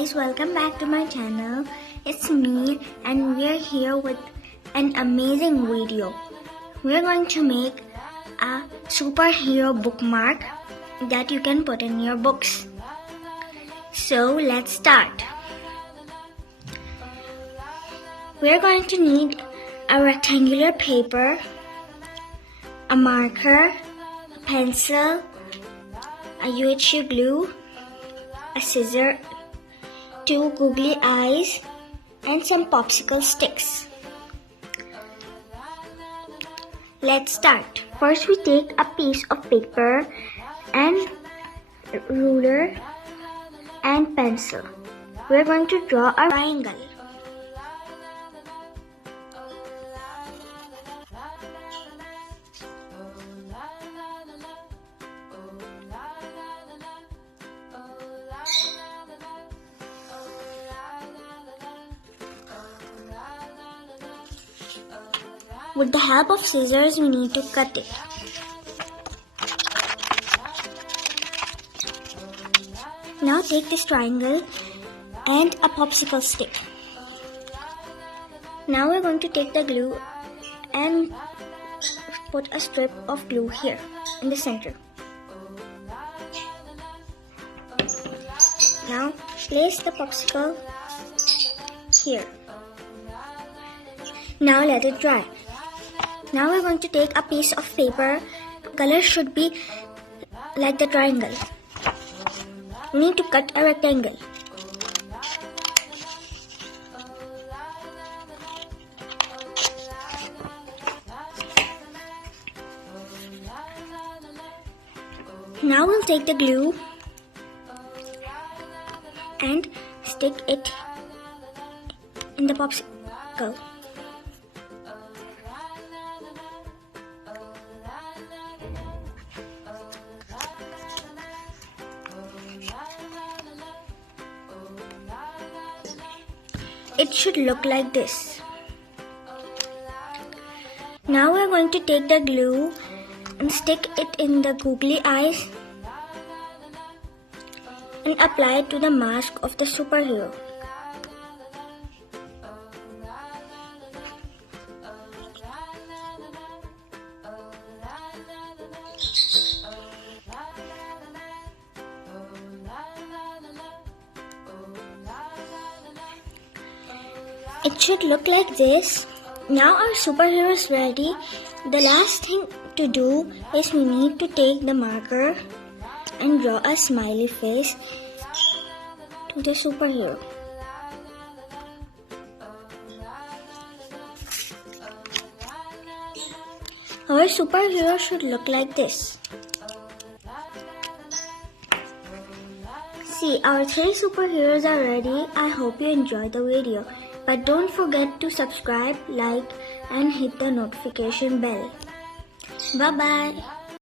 guys, welcome back to my channel. It's me and we're here with an amazing video. We're going to make a superhero bookmark that you can put in your books. So let's start. We're going to need a rectangular paper, a marker, a pencil, a UHU glue, a scissor, 2 googly eyes, and some popsicle sticks. Let's start. First we take a piece of paper and ruler and pencil. We're going to draw a triangle. With the help of scissors, we need to cut it. Now take this triangle and a popsicle stick. Now we're going to take the glue and put a strip of glue here in the center. Now place the popsicle here. Now let it dry. Now we're going to take a piece of paper. Color should be like the triangle. We need to cut a rectangle. Now we'll take the glue and stick it in the popsicle. It should look like this. Now we're going to take the glue and stick it in the googly eyes and apply it to the mask of the superhero. It should look like this. Now our superhero is ready. The last thing to do is we need to take the marker and draw a smiley face to the superhero. Our superhero should look like this. See, our 3 superheroes are ready. I hope you enjoyed the video. But don't forget to subscribe, like, and hit the notification bell. Bye-bye.